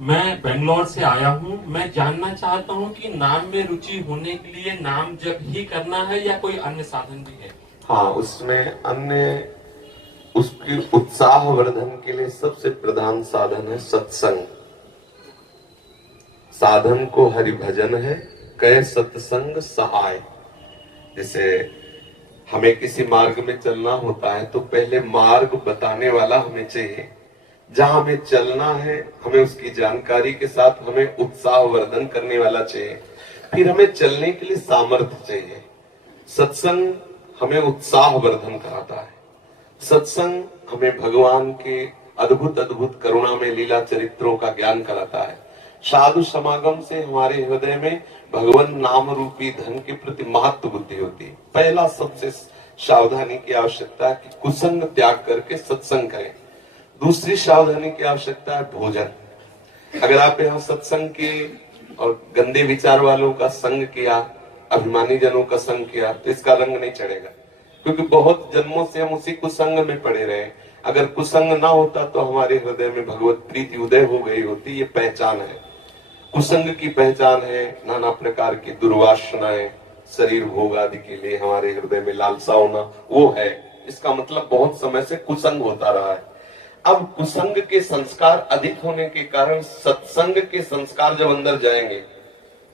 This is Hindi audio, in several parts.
मैं बेंगलोर से आया हूँ। मैं जानना चाहता हूँ कि नाम में रुचि होने के लिए नाम जप ही करना है या कोई अन्य साधन भी है। हाँ, उसमें अन्य उसकी उत्साह वर्धन के लिए सबसे प्रधान साधन है सत्संग। साधन को हरि भजन है, कह सत्संग सहाय। जैसे हमें किसी मार्ग में चलना होता है तो पहले मार्ग बताने वाला हमें चाहिए। जहां हमें चलना है हमें उसकी जानकारी के साथ हमें उत्साह वर्धन करने वाला चाहिए। फिर हमें चलने के लिए सामर्थ्य चाहिए। सत्संग हमें उत्साह वर्धन कराता है। सत्संग हमें भगवान के अद्भुत अद्भुत करुणा में लीला चरित्रों का ज्ञान कराता है। साधु समागम से हमारे हृदय में भगवान नाम रूपी धन के प्रति महत्व बुद्धि होती है। पहला सबसे सावधानी की आवश्यकता है कि कुसंग त्याग करके सत्संग करें। दूसरी सावधानी की आवश्यकता है भोजन। अगर आप यहाँ सत्संग की और गंदे विचार वालों का संग किया, अभिमानी जनों का संग किया, तो इसका रंग नहीं चढ़ेगा। क्योंकि बहुत जन्मों से हम उसी कुसंग में पड़े रहे। अगर कुसंग ना होता तो हमारे हृदय में भगवत प्रीति उदय हो गई होती। ये पहचान है। कुसंग की पहचान है नाना प्रकार की दुर्वासनाएं, शरीर भोग आदि के लिए हमारे हृदय में लालसा होना, वो है। इसका मतलब बहुत समय से कुसंग होता रहा है। अब कुसंग के संस्कार अधिक होने के कारण सत्संग के संस्कार जब अंदर जाएंगे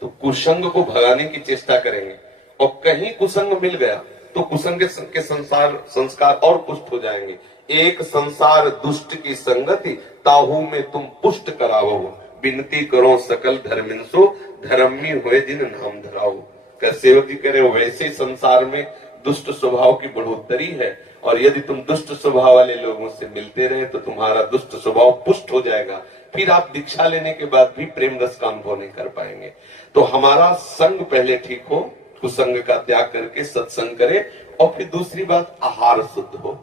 तो कुसंग को भगाने की चेष्टा करेंगे। और कहीं कुसंग मिल गया तो कुसंग के संस्कार और पुष्ट हो जाएंगे। एक संसार दुष्ट की संगति, ताहू में तुम पुष्ट करावो। विनती करो सकल धर्मिंसो, धर्मी हुए जिन नाम धराओ। कर सेवक जी कह रहे हो वैसे संसार में दुष्ट स्वभाव की बढ़ोतरी है, और यदि तुम दुष्ट स्वभाव वाले लोगों से मिलते रहे तो तुम्हारा दुष्ट स्वभाव पुष्ट हो जाएगा। फिर आप दीक्षा लेने के बाद भी प्रेम रस का अनुभव नहीं कर पाएंगे। तो हमारा संग पहले ठीक हो, कुसंग का त्याग करके सत्संग करे। और फिर दूसरी बात, आहार शुद्ध हो।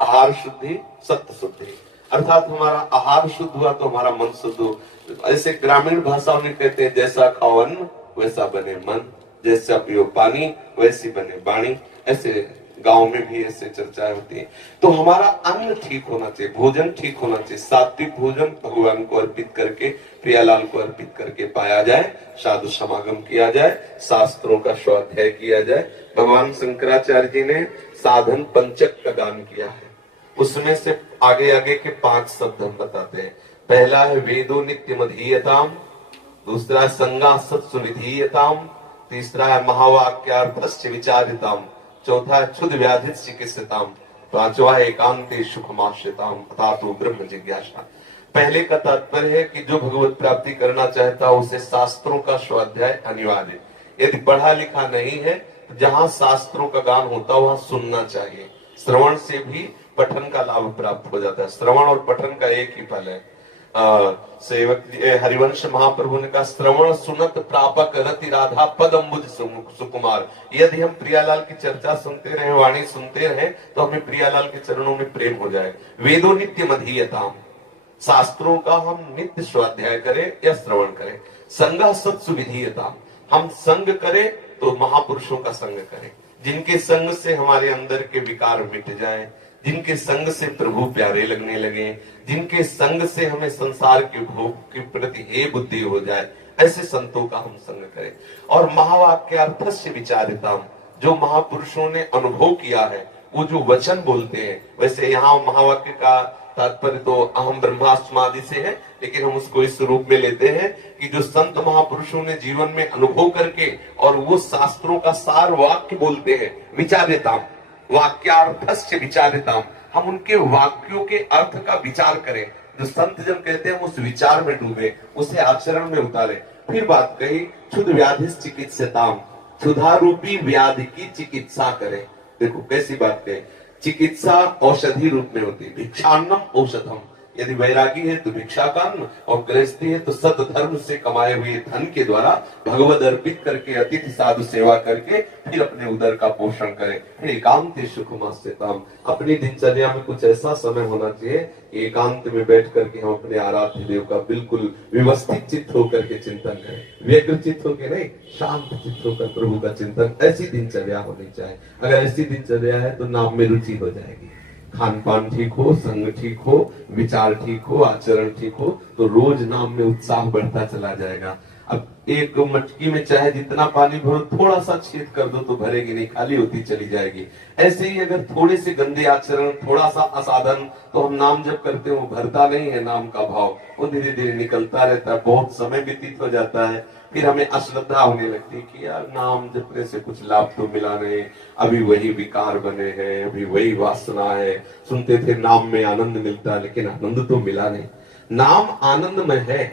आहार शुद्धि सत्य शुद्धि, अर्थात हमारा आहार शुद्ध हुआ तो हमारा मन शुद्ध हो। ऐसे ग्रामीण भाषाओं में कहते हैं, जैसा खाओ अन्न वैसा बने मन, जैसा पियो पानी वैसी बने वाणी। ऐसे गांव में भी ऐसे चर्चाएं होती है। तो हमारा अन्न ठीक होना चाहिए, भोजन ठीक होना चाहिए। सात्विक भोजन भगवान को अर्पित करके, प्रियालाल को अर्पित करके पाया जाए। साधु समागम किया जाए, शास्त्रों का स्वाध्याय किया जाए। भगवान शंकराचार्य जी ने साधन पंचक का गान किया है। उसमें से आगे आगे के 5 शब्द हम बताते हैं। पहला है वेदो नित्य मधीयताम, दूसरा है संगा सत्सुनिधीयताम, तीसरा है महावाक्यार्थस्य विचारिताम, चौथा है क्षुद व्याधि चिकित्सिताम, पांचवा है एकांते सुखमाश्रिताम अथातो ब्रह्म जिज्ञासा। पहले का तात्पर्य है कि जो भगवत प्राप्ति करना चाहता है उसे शास्त्रों का स्वाध्याय अनिवार्य। यदि पढ़ा लिखा नहीं है तो जहां शास्त्रों का गान होता है वहां सुनना चाहिए। श्रवण से भी पठन का लाभ प्राप्त हो जाता है। श्रवण और पठन का एक ही फल है। सेवक हरिवंश महाप्रभु ने कहा, श्रवण सुनत प्रापक रति राधा पद अम्बुज सुकुमार। यदि हम प्रियालाल की चर्चा सुनते रहे, वाणी सुनते रहे, तो हमें प्रियालाल के चरणों में प्रेम हो जाए। वेदो नित्य मधीयताम, शास्त्रों का हम नित्य स्वाध्याय करें या श्रवण करें। संगा सत्सुविधीयताम, हम संग करें तो महापुरुषों का संग करें, जिनके संग से हमारे अंदर के विकार मिट जाएं, जिनके संग से प्रभु प्यारे लगने लगे, जिनके संग से हमें संसार के भोग के प्रति हे बुद्धि हो जाए, ऐसे संतों का हम संग करें। और महावाक्यार्थस्य विचारिताम, जो महापुरुषों ने अनुभव किया है, वो जो वचन बोलते हैं। वैसे यहाँ महावाक्य का तात्पर्य तो अहम ब्रह्मास्मादि से है, लेकिन हम उसको इस रूप में लेते हैं कि जो संत महापुरुषों ने जीवन में अनुभव करके और वो शास्त्रों का सार वाक्य बोलते हैं। विचारिताम, वाक्यार्थस्य विचारिताम, हम उनके वाक्यों के अर्थ का विचार करें। जो संत जन कहते हैं उस विचार में डूबे, उसे आचरण में उतारे। फिर बात कही, क्षुद व्याधि चिकित्सिताम, क्षुधा रूपी व्याधि की चिकित्सा करें। देखो कैसी बात कही, चिकित्सा औषधि रूप में होती है। भिक्षान्नम औषधम, यदि वैरागी है तो भिक्षा का अन्न, और गृहस्थी है तो सत धर्म से कमाए हुए धन के द्वारा भगवद अर्पित करके अतिथि साधु सेवा करके फिर अपने उदर का पोषण करें। फिर एकांत सुखमास्यताम, अपनी दिनचर्या में कुछ ऐसा समय होना चाहिए एकांत में बैठ करके हम अपने आराध्य देव का बिल्कुल व्यवस्थित चित्त होकर के चिंतन करें। व्यग्र चित्त होकर नहीं, शांत चित्त होकर प्रभु का चिंतन। ऐसी दिनचर्या होनी चाहिए। अगर ऐसी दिनचर्या है तो नाम में रुचि हो जाएगी। खान पान ठीक हो, संग ठीक हो, विचार ठीक हो, आचरण ठीक हो, तो रोज नाम में उत्साह बढ़ता चला जाएगा। अब एक मटकी में चाहे जितना पानी भरो, थोड़ा सा छेद कर दो तो भरेगी नहीं, खाली होती चली जाएगी। ऐसे ही अगर थोड़े से गंदे आचरण, थोड़ा सा असाधन, तो हम नाम जब करते हो भरता नहीं है नाम का भाव, वो धीरे धीरे निकलता रहता है। बहुत समय व्यतीत हो जाता है, फिर हमें अश्रद्धा होने लगती है कि यार नाम जपने से कुछ लाभ तो मिला नहीं, अभी वही विकार बने हैं, अभी वही वासना है। सुनते थे नाम में आनंद मिलता है, लेकिन आनंद तो मिला नहीं। नाम आनंद में है,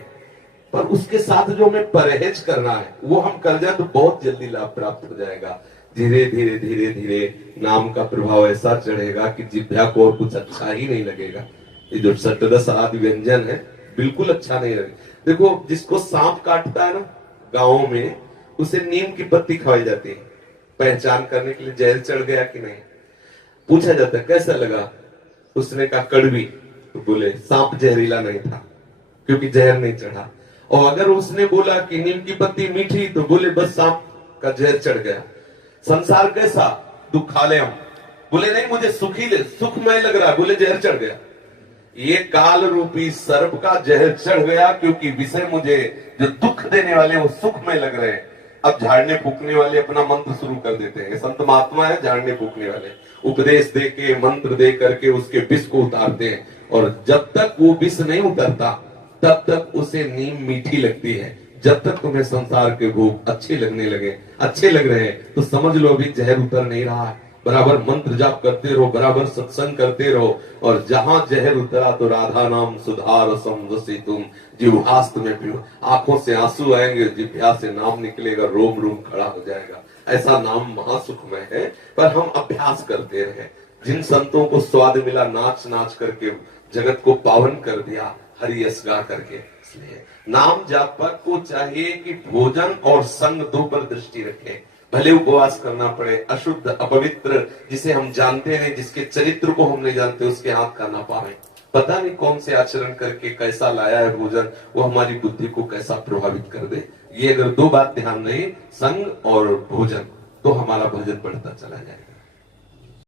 पर उसके साथ जो हमें परहेज करना है वो हम कर जाए तो बहुत जल्दी लाभ प्राप्त हो जाएगा। धीरे धीरे धीरे धीरे नाम का प्रभाव ऐसा चढ़ेगा कि जिह्वा को और कुछ अच्छा ही नहीं लगेगा। ये जो षट्रस आदि व्यंजन है बिल्कुल अच्छा नहीं लगेगा। देखो, जिसको सांप काटता है ना गाँव में, उसे नीम की पत्ती खवाई जाती है पहचान करने के लिए, जहर चढ़ गया कि नहीं। पूछा जाता है कैसा लगा, उसने कहा कड़वी, तो बोले सांप जहरीला नहीं था क्योंकि जहर नहीं चढ़ा। और अगर उसने बोला कि नीम की पत्ती मीठी, तो बोले बस सांप का जहर चढ़ गया। संसार कैसा, दुखालयम, बोले नहीं मुझे सुखी ले, सुखमय लग रहा है, बोले जहर चढ़ गया। ये काल रूपी सर्प का जहर चढ़ गया, क्योंकि विषय मुझे जो दुख देने वाले वो सुखमय लग रहे हैं। अब झाड़ने फूकने वाले अपना मंत्र शुरू कर देते हैं। संत महात्मा है झाड़ने फूकने वाले, उपदेश दे के, मंत्र दे करके उसके विष को उतारते हैं। और जब तक वो विष नहीं उतरता तब तक उसे नीम मीठी लगती है। जब तक तुम्हें संसार के भोग अच्छे लग रहे हैं, तो समझ लो अभी जहर उतर नहीं रहा है। बराबर मंत्र जाप करते रहो, बराबर सत्संग करते रहो, और जहां जहर उतरा तो राधा नाम सुधा रसम रसितुम जिह्वास्त में पियो। आंखों से आंसू आएंगे, जिह्वा से नाम निकलेगा, रोम रोम खड़ा हो जाएगा। ऐसा नाम महासुखमय है, पर हम अभ्यास करते रहे। जिन संतों को स्वाद मिला नाच नाच करके जगत को पावन कर दिया, हरि यश गा करके, इसलिए नाम जापक को चाहिए कि भोजन और संग दो पर दृष्टि रखे। भले उपवास करना पड़े, अशुद्ध अपवित्र जिसे हम जानते नहीं, जिसके चरित्र को हम नहीं जानते, उसके हाथ का ना पावे। पता नहीं कौन से आचरण करके कैसा लाया है भोजन, वो हमारी बुद्धि को कैसा प्रभावित कर दे। ये अगर दो बात ध्यान रहे, संग और भोजन, तो हमारा भजन बढ़ता चला जाएगा।